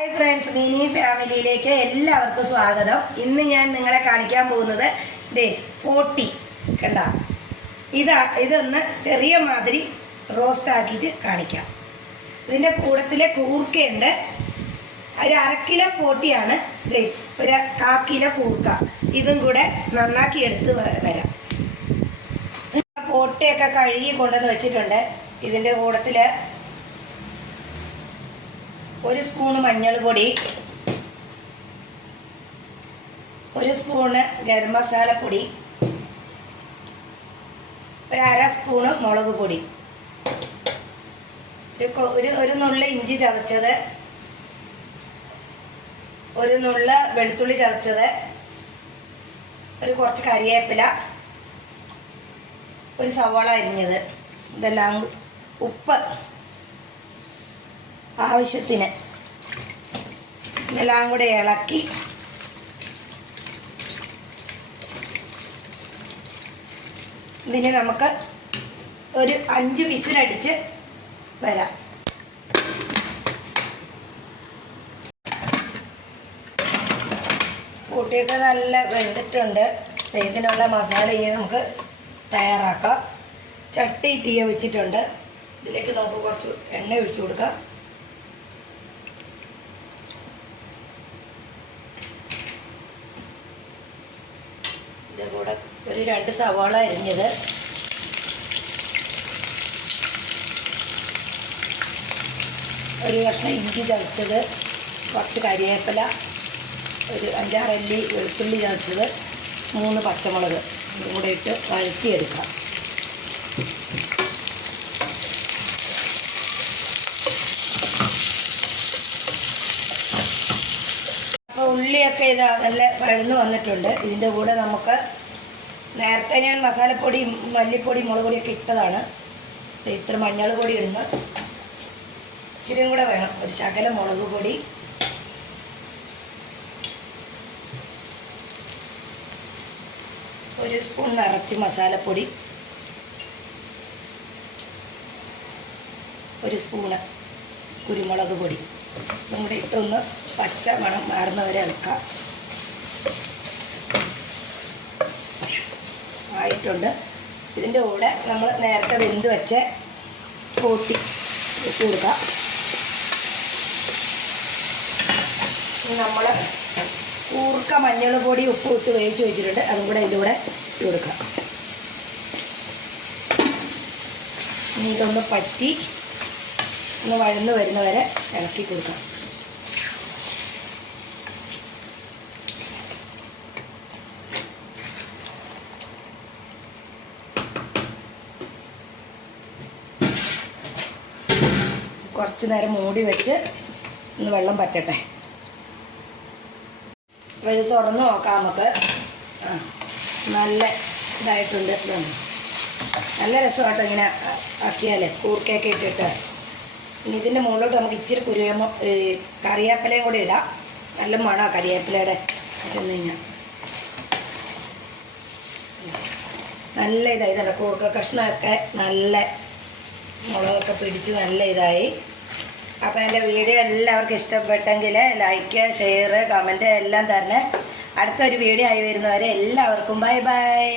Hi friends, mini ഫാമിലിയിലേക്ക് എല്ലാവർക്കും സ്വാഗതം. ഇന്ന് ഞാൻ നിങ്ങളെ കാണിക്കാൻ പോകുന്നത് പോട്ടി കണ്ട ഇതൊന്ന് ചെറിയ മാതിരി റോസ്റ്റ് ആക്കിയിട്ട് കാണിക്കാം. ഇതിൻ്റെ കൂടത്തിലെ കൂർക്കയുണ്ട്. ഒരു 1/2 കിലോ പോട്ടിയാണ്. ഒരു 1/4 കിലോ കൂർക്ക. ഇതും കൂടെ നന്നാക്കി എടുത്ത് വരാം. പോട്ടിയൊക്കെ കഴുകി കൊണ്ടുവന്ന് വെച്ചിട്ടുണ്ട്. ഇതിൻ്റെ കൂടത്തിൽ 1 സ്പൂണ് മഞ്ഞൾ പൊടി, 1 സ്പൂണ് ഗരം മസാല പൊടി, 1/2 സ്പൂണ് മുളക് പൊടി, ഒരു നുള്ള ഇഞ്ചി ചതച്ചത്, 1 നുള്ള വെളുത്തുള്ളി ചതച്ചത്, കുറച്ച് കറിവേപ്പില, 1 സവാള അരിഞ്ഞത്, ഇതെല്ലാം ഉപ്പ് ആവശ്യത്തിന് ഇതെല്ലാം കൂടെ ഇളക്കി ഇതിനെ നമുക്ക് ഒരു 5 വിസിലടിച്ച് വരാം. കൂട്ടിയൊക്കെ നല്ല വെന്തിട്ടുണ്ട്. ഇതിനുള്ള മസാല ഇങ്ങനെ നമുക്ക് തയ്യാറാക്കാം. ചട്ടി തീയ വെച്ചിട്ടുണ്ട്. ഇതിലേക്ക് നമുക്ക് കുറച്ച് എണ്ണ ഒഴിച്ചു കൊടുക്കാം. ഇതിൻ്റെ കൂടെ ഒരു 2 സവാള അരിഞ്ഞത്, ഒരു കഷ്ണം ഇഞ്ചി ചതച്ചത്, കുറച്ച് കറിവേപ്പില, ഒരു 5-6 അല്ലി വെളുത്തുള്ളി ചതച്ചത്, 3 പച്ചമുളക് ഇതും കൂടെ ഇട്ട് വഴറ്റിയെടുക്കാം. അപ്പോൾ ഉള്ളിയൊക്കെ നല്ല വഴന്ന് വന്നിട്ടുണ്ട്. ഇതിൻ്റെ കൂടെ നമുക്ക് നേരത്തെ ഞാൻ മസാലപ്പൊടി, മല്ലിപ്പൊടി, മുളക് പൊടിയൊക്കെ ഇട്ടതാണ്. ഇത്ര മഞ്ഞൾ പൊടി ഇടുന്നു. ഇച്ചിരിയും കൂടെ വേണം. ഒരു ശകലം മുളക് പൊടി, ഒരു സ്പൂൺ നിറച്ച് മസാലപ്പൊടി, 1 സ്പൂണ് കുരുമുളക് പൊടി ഇതും കൂടെ ഇട്ടൊന്ന് പച്ച മണം മാറുന്നവരെ ഇളക്കാം. ആയിട്ടുണ്ട്. ഇതിൻ്റെ കൂടെ നമ്മൾ നേരത്തെ വെന്ത് വെച്ച പോട്ടി ഇട്ട് കൊടുക്കാം. നമ്മൾ കൂർക്ക മഞ്ഞൾ പൊടി ഉപ്പ് ഇട്ട് വേവിച്ച് വെച്ചിട്ടുണ്ട്. അതും കൂടെ ഇതിൻ്റെ കൂടെ ഇട്ട് കൊടുക്കാം. ഇനി ഇതൊന്ന് പറ്റി ഒന്ന് വഴന്ന് വരുന്നവരെ ഇളക്കി കൊടുക്കാം. കുറച്ച് നേരം മൂടി വെച്ച് ഒന്ന് വെള്ളം പറ്റട്ടെ. അപ്പോൾ ഇത് തുറന്ന് നോക്കാം നമുക്ക്. നല്ല ഇതായിട്ടുണ്ട്. നല്ല രസമായിട്ട് ഇങ്ങനെ ആക്കിയാലേ കൂർക്കയൊക്കെ ഇട്ടിട്ട്. ഇനി ഇതിൻ്റെ മുകളിലോട്ട് നമുക്ക് ഇച്ചിരി കറിവേപ്പിലയും കൂടി ഇടാം. നല്ല മണമാണ് കറിവേപ്പിലയുടെ ചെന്ന് കഴിഞ്ഞാൽ. നല്ല ഇതായി തന്നെ കൂർക്ക കഷ്ണമൊക്കെ നല്ല മുളകൊക്കെ പിടിച്ച് നല്ല ഇതായി. അപ്പോൾ എൻ്റെ വീഡിയോ എല്ലാവർക്കും ഇഷ്ടപ്പെട്ടെങ്കിൽ ലൈക്ക്, ഷെയർ, കമൻറ്റ് എല്ലാം തരണേ. അടുത്തൊരു വീഡിയോ ആയി വരുന്നവരെ എല്ലാവർക്കും ബൈ ബൈ.